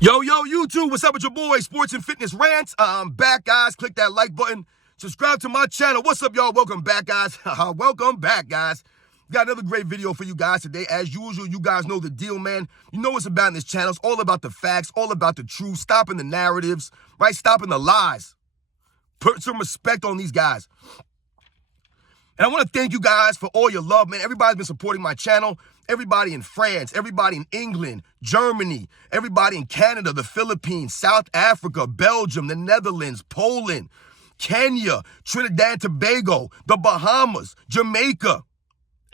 Yo, YouTube, what's up with your boy, Sports and Fitness Rants? I'm back, guys. Click that like button. Subscribe to my channel. What's up, y'all? Welcome back, guys. Welcome back, guys. Got another great video for you guys today. As usual, you guys know the deal, man. You know what's about in this channel. It's all about the facts, all about the truth, stopping the narratives, right? Stopping the lies. Put some respect on these guys. And I want to thank you guys for all your love, man. Everybody's been supporting my channel. Everybody in France, everybody in England, Germany, everybody in Canada, the Philippines, South Africa, Belgium, the Netherlands, Poland, Kenya, Trinidad and Tobago, the Bahamas, Jamaica.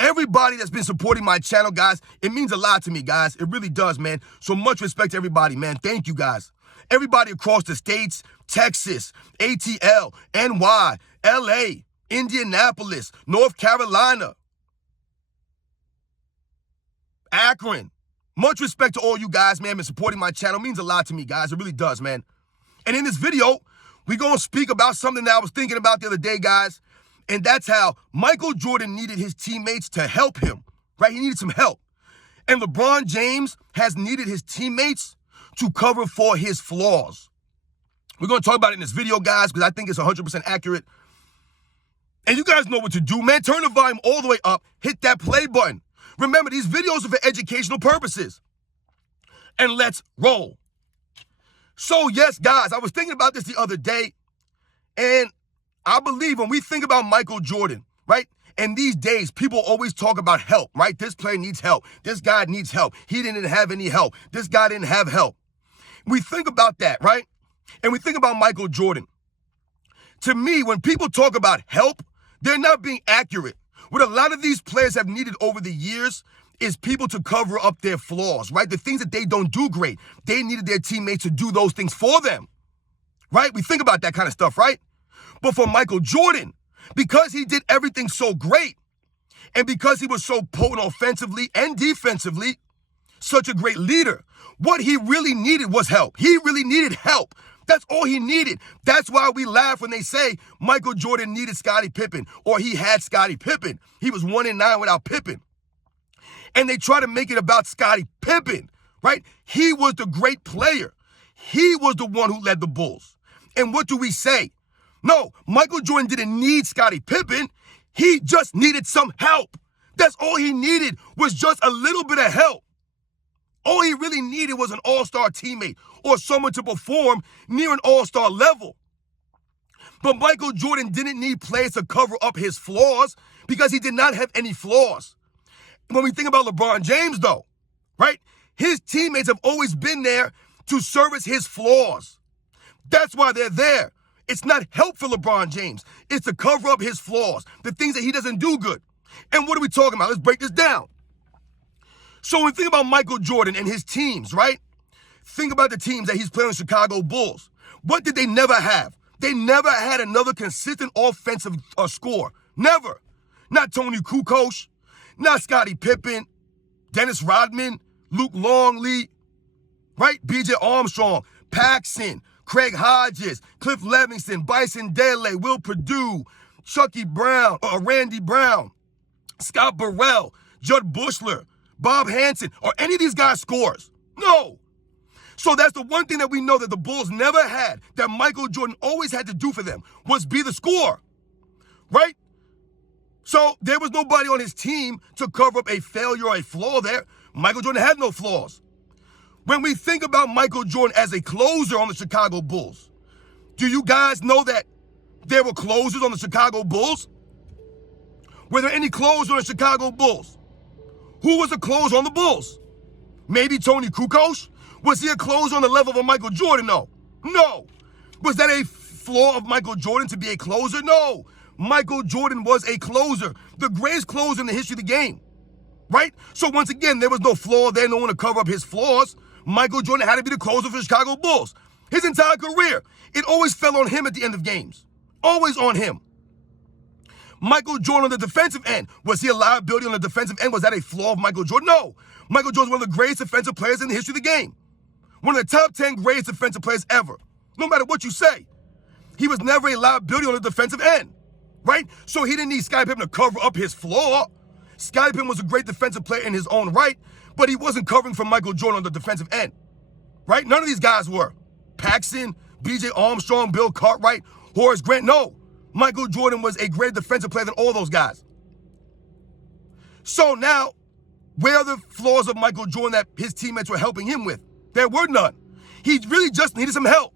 Everybody that's been supporting my channel, guys, it means a lot to me, guys. It really does, man. So much respect to everybody, man. Thank you, guys. Everybody across the states, Texas, ATL, NY, LA, Indianapolis, North Carolina, Akron. Much respect to all you guys, man, been supporting my channel. It means a lot to me, guys. It really does, man. And in this video, we're going to speak about something that I was thinking about the other day, guys. And that's how Michael Jordan needed his teammates to help him, right? He needed some help. And LeBron James has needed his teammates to cover for his flaws. We're going to talk about it in this video, guys, because I think it's 100% accurate. And you guys know what to do, man. Turn the volume all the way up. Hit that play button. Remember, these videos are for educational purposes. And let's roll. So, yes, guys, I was thinking about this the other day. And I believe when we think about Michael Jordan, right? And these days, people always talk about help, right? This player needs help. This guy needs help. He didn't have any help. This guy didn't have help. We think about that, right? And we think about Michael Jordan. To me, when people talk about help, they're not being accurate. What a lot of these players have needed over the years is people to cover up their flaws, right? The things that they don't do great. They needed their teammates to do those things for them, right? We think about that kind of stuff, right? But for Michael Jordan, because he did everything so great, and because he was so potent offensively and defensively, such a great leader, what he really needed was help. He really needed help. That's all he needed. That's why we laugh when they say Michael Jordan needed Scottie Pippen, or he had Scottie Pippen. He was 1-9 without Pippen. And they try to make it about Scottie Pippen, right? He was the great player. He was the one who led the Bulls. And what do we say? No, Michael Jordan didn't need Scottie Pippen. He just needed some help. That's all he needed, was just a little bit of help. All he really needed was an all-star teammate or someone to perform near an all-star level. But Michael Jordan didn't need players to cover up his flaws because he did not have any flaws. When we think about LeBron James, though, right, his teammates have always been there to service his flaws. That's why they're there. It's not help for LeBron James. It's to cover up his flaws, the things that he doesn't do good. And what are we talking about? Let's break this down. So when we think about Michael Jordan and his teams, right? Think about the teams that he's playing with, Chicago Bulls. What did they never have? They never had another consistent offensive score. Never. Not Tony Kukoc, not Scottie Pippen, Dennis Rodman, Luke Longley, right? B.J. Armstrong, Paxson, Craig Hodges, Cliff Levingston, Bison Dele, Will Perdue, Chucky Brown, Randy Brown, Scott Burrell, Judd Bushler, Bob Hansen, or any of these guys scores. No. So that's the one thing that we know that the Bulls never had, that Michael Jordan always had to do for them, was be the scorer, right? So there was nobody on his team to cover up a failure or a flaw there. Michael Jordan had no flaws. When we think about Michael Jordan as a closer on the Chicago Bulls, do you guys know that there were closers on the Chicago Bulls? Were there any closers on the Chicago Bulls? Who was a closer on the Bulls? Maybe Tony Kukoc? Was he a closer on the level of a Michael Jordan? No. No. Was that a flaw of Michael Jordan to be a closer? No. Michael Jordan was a closer, the greatest closer in the history of the game, right? So once again, there was no flaw there, no one to cover up his flaws. Michael Jordan had to be the closer for the Chicago Bulls. His entire career, it always fell on him at the end of games. Always on him. Michael Jordan on the defensive end, was he a liability on the defensive end? Was that a flaw of Michael Jordan? No. Michael Jordan was one of the greatest defensive players in the history of the game. One of the top 10 greatest defensive players ever. No matter what you say. He was never a liability on the defensive end, right? So he didn't need Scottie Pippen to cover up his flaw. Scottie Pippen was a great defensive player in his own right, but he wasn't covering for Michael Jordan on the defensive end. right? None of these guys were. Paxson, B.J. Armstrong, Bill Cartwright, Horace Grant. No, Michael Jordan was a greater defensive player than all those guys. So now, where are the flaws of Michael Jordan that his teammates were helping him with? There were none. He really just needed some help.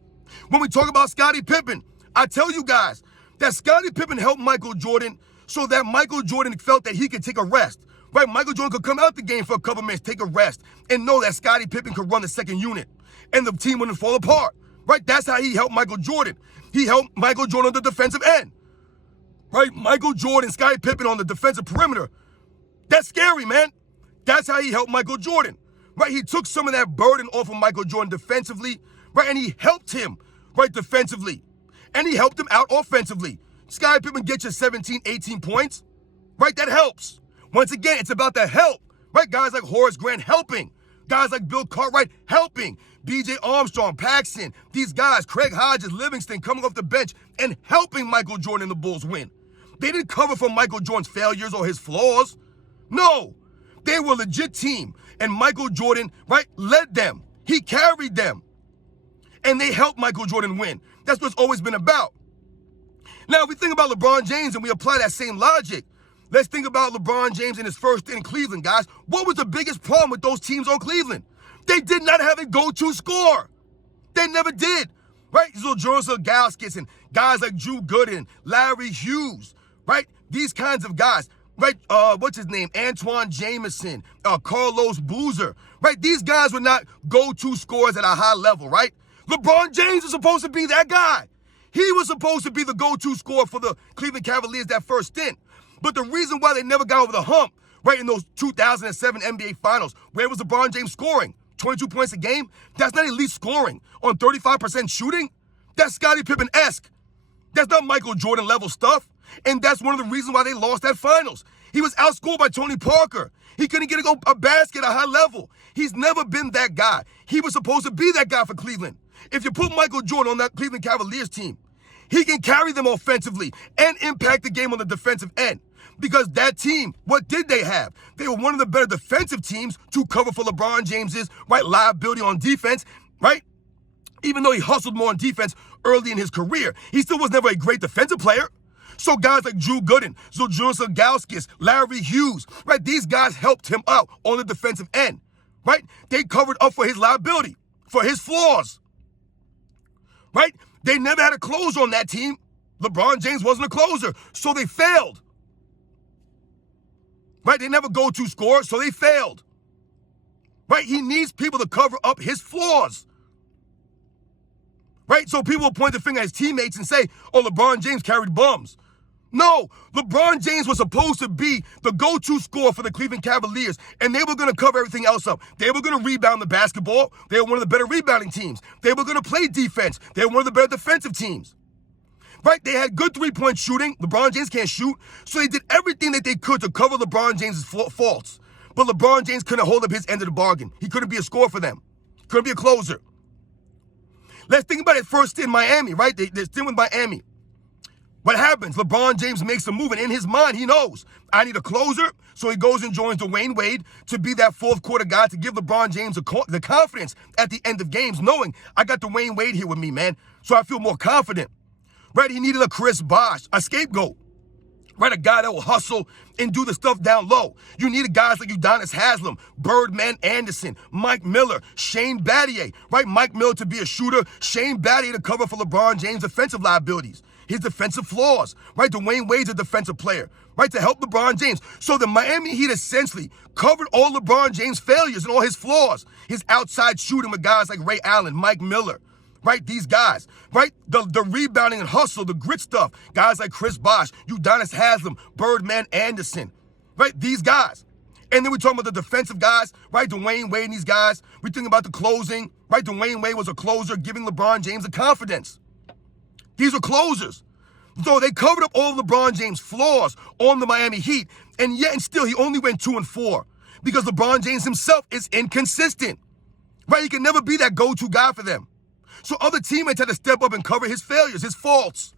When we talk about Scottie Pippen, I tell you guys that Scottie Pippen helped Michael Jordan so that Michael Jordan felt that he could take a rest. Right? Michael Jordan could come out the game for a couple minutes, take a rest, and know that Scottie Pippen could run the second unit, and the team wouldn't fall apart. Right? That's how he helped Michael Jordan. He helped Michael Jordan on the defensive end. Right? Michael Jordan, Scottie Pippen on the defensive perimeter. That's scary, man. That's how he helped Michael Jordan. Right? He took some of that burden off of Michael Jordan defensively, right? And he helped him, right, defensively. And he helped him out offensively. Scottie Pippen gets you 17, 18 points, right? That helps. Once again, it's about the help, right? Guys like Horace Grant helping. Guys like Bill Cartwright helping. B.J. Armstrong, Paxson, these guys, Craig Hodges, Livingston, coming off the bench and helping Michael Jordan and the Bulls win. They didn't cover for Michael Jordan's failures or his flaws. No, they were a legit team. And Michael Jordan, right, led them. He carried them. And they helped Michael Jordan win. That's what it's always been about. Now, if we think about LeBron James and we apply that same logic, let's think about LeBron James in his first stint in Cleveland, guys. What was the biggest problem with those teams on Cleveland? They did not have a go-to scorer. They never did, right? Zildjian Ilgauskas and guys like Drew Gooden, Larry Hughes, right? These kinds of guys, right? What's his name? Antoine Jameson, Carlos Boozer, right? These guys were not go-to scorers at a high level, right? LeBron James was supposed to be that guy. He was supposed to be the go-to scorer for the Cleveland Cavaliers that first stint. But the reason why they never got over the hump, right, in those 2007 NBA Finals, where was LeBron James scoring? 22 points a game? That's not elite scoring on 35% shooting. That's Scottie Pippen-esque. That's not Michael Jordan level stuff. And that's one of the reasons why they lost that finals. He was outscored by Tony Parker. He couldn't get a basket at a high level. He's never been that guy. He was supposed to be that guy for Cleveland. If you put Michael Jordan on that Cleveland Cavaliers team, he can carry them offensively and impact the game on the defensive end. Because that team, what did they have? They were one of the better defensive teams to cover for LeBron James's, right, liability on defense, right? Even though he hustled more on defense early in his career, he still was never a great defensive player. So guys like Drew Gooden, Zildjian Ilgauskas, Larry Hughes, right? These guys helped him out on the defensive end, right? They covered up for his liability, for his flaws, right? They never had a closer on that team. LeBron James wasn't a closer, so they failed. Right? They never go to score, so they failed. Right? He needs people to cover up his flaws. Right? So people will point the finger at his teammates and say, oh, LeBron James carried bums. No, LeBron James was supposed to be the go-to scorer for the Cleveland Cavaliers, and they were going to cover everything else up. They were going to rebound the basketball. They were one of the better rebounding teams. They were going to play defense. They were one of the better defensive teams. Right? They had good three-point shooting. LeBron James can't shoot. So they did everything that they could to cover LeBron James' faults. But LeBron James couldn't hold up his end of the bargain. He couldn't be a scorer for them. Couldn't be a closer. Let's think about it first in Miami, right? They're still with Miami. What happens? LeBron James makes a move, and in his mind, he knows, I need a closer. So he goes and joins Dwayne Wade to be that fourth quarter guy to give LeBron James the confidence at the end of games, knowing I got Dwayne Wade here with me, man. So I feel more confident. Right? He needed a Chris Bosh, a scapegoat. Right? A guy that will hustle and do the stuff down low. You needed guys like Udonis Haslem, Birdman Anderson, Mike Miller, Shane Battier. Right? Mike Miller to be a shooter, Shane Battier to cover for LeBron James' defensive liabilities, his defensive flaws. Right? Dwayne Wade's a defensive player. Right? To help LeBron James. So the Miami Heat essentially covered all LeBron James' failures and all his flaws. His outside shooting with guys like Ray Allen, Mike Miller. Right? These guys, right? The rebounding and hustle, the grit stuff. Guys like Chris Bosh, Udonis Haslem, Birdman Anderson. Right? These guys. And then we talk about the defensive guys, right? Dwayne Wade and these guys. We think about the closing, right? Dwayne Wade was a closer, giving LeBron James the confidence. These are closers. So they covered up all of LeBron James' flaws on the Miami Heat. And yet and still, he only went 2-4 because LeBron James himself is inconsistent. Right? He can never be that go-to guy for them. So other teammates had to step up and cover his failures, his faults.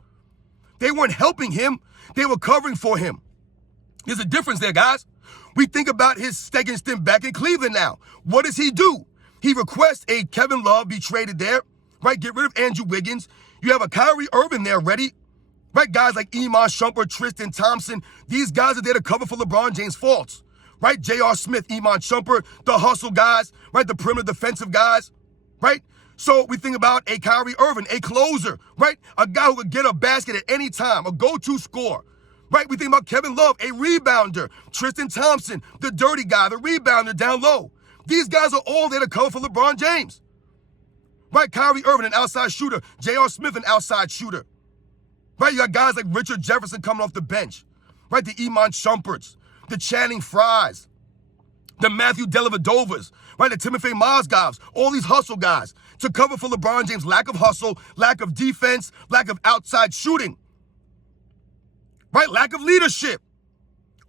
They weren't helping him. They were covering for him. There's a difference there, guys. We think about his second stint back in Cleveland now. What does he do? He requests a Kevin Love be traded there, right? Get rid of Andrew Wiggins. You have a Kyrie Irving there ready, right? Guys like Iman Shumpert, Tristan Thompson. These guys are there to cover for LeBron James' faults, right? J.R. Smith, Iman Shumpert, the hustle guys, right? The perimeter defensive guys, right? So we think about a Kyrie Irving, a closer, right? A guy who could get a basket at any time, a go-to scorer, right? We think about Kevin Love, a rebounder. Tristan Thompson, the dirty guy, the rebounder down low. These guys are all there to cover for LeBron James, right? Kyrie Irving, an outside shooter. J.R. Smith, an outside shooter, right? You got guys like Richard Jefferson coming off the bench, right? The Iman Shumperts, the Channing Frys, the Matthew Dellavedovas, right? The Timothy Mozgovs, all these hustle guys to cover for LeBron James' lack of hustle, lack of defense, lack of outside shooting, right? Lack of leadership.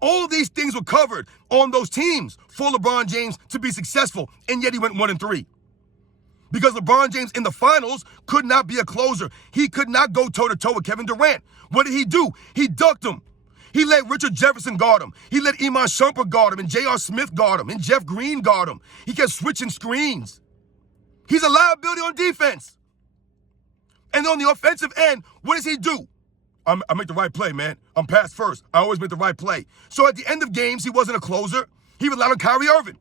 All of these things were covered on those teams for LeBron James to be successful, and yet he went 1-3. Because LeBron James in the finals could not be a closer. He could not go toe-to-toe with Kevin Durant. What did he do? He ducked him. He let Richard Jefferson guard him. He let Iman Shumpert guard him, and J.R. Smith guard him, and Jeff Green guard him. He kept switching screens. He's a liability on defense. And on the offensive end, what does he do? I make the right play, man. I'm pass first. I always make the right play. So at the end of games, he wasn't a closer. He relied on Kyrie Irving.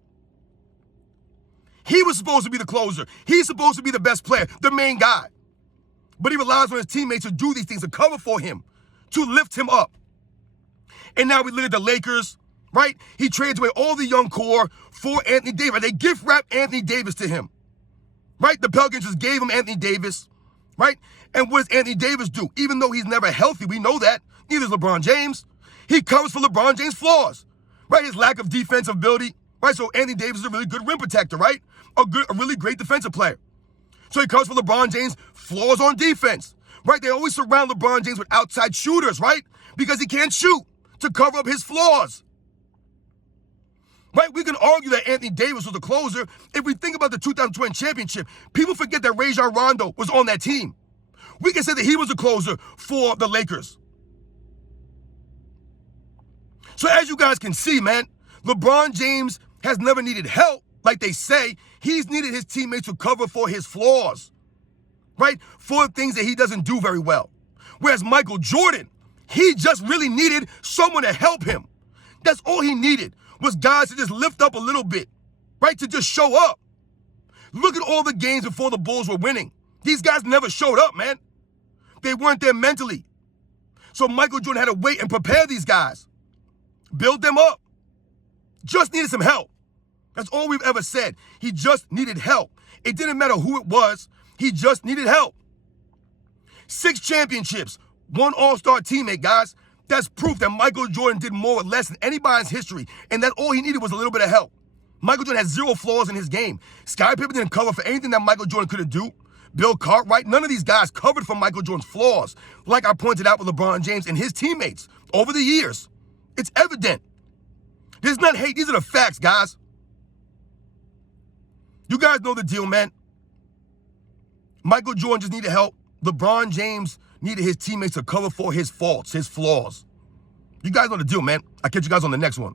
He was supposed to be the closer. He's supposed to be the best player, the main guy. But he relies on his teammates to do these things, to cover for him, to lift him up. And now we look at the Lakers, right? He trades away all the young core for Anthony Davis. They gift wrap Anthony Davis to him, right? The Pelicans just gave him Anthony Davis, right? And what does Anthony Davis do? Even though he's never healthy, we know that. Neither is LeBron James. He covers for LeBron James' flaws, right? His lack of defensive ability, right? So Anthony Davis is a really good rim protector, right? A really great defensive player. So he covers for LeBron James' flaws on defense, right? They always surround LeBron James with outside shooters, right? Because he can't shoot, to cover up his flaws. Right? We can argue that Anthony Davis was the closer. If we think about the 2020 championship, people forget that Rajon Rondo was on that team. We can say that he was the closer for the Lakers. So as you guys can see, man, LeBron James has never needed help, like they say. He's needed his teammates to cover for his flaws, right? For things that he doesn't do very well. Whereas Michael Jordan, he just really needed someone to help him. That's all he needed, was guys to just lift up a little bit, right? To just show up. Look at all the games before the Bulls were winning. These guys never showed up, man. They weren't there mentally. So Michael Jordan had to wait and prepare these guys, build them up. Just needed some help. That's all we've ever said. He just needed help. It didn't matter who it was. He just needed help. 6 championships. 1 all-star teammate, guys. That's proof that Michael Jordan did more or less than anybody in history, and that all he needed was a little bit of help. Michael Jordan has 0 flaws in his game. Scottie Pippen didn't cover for anything that Michael Jordan couldn't do. Bill Cartwright, none of these guys covered for Michael Jordan's flaws, like I pointed out with LeBron James and his teammates over the years. It's evident. There's not hate. These are the facts, guys. You guys know the deal, man. Michael Jordan just needed help. LeBron James needed his teammates to cover for his faults, his flaws. You guys know the deal, man. I'll catch you guys on the next one.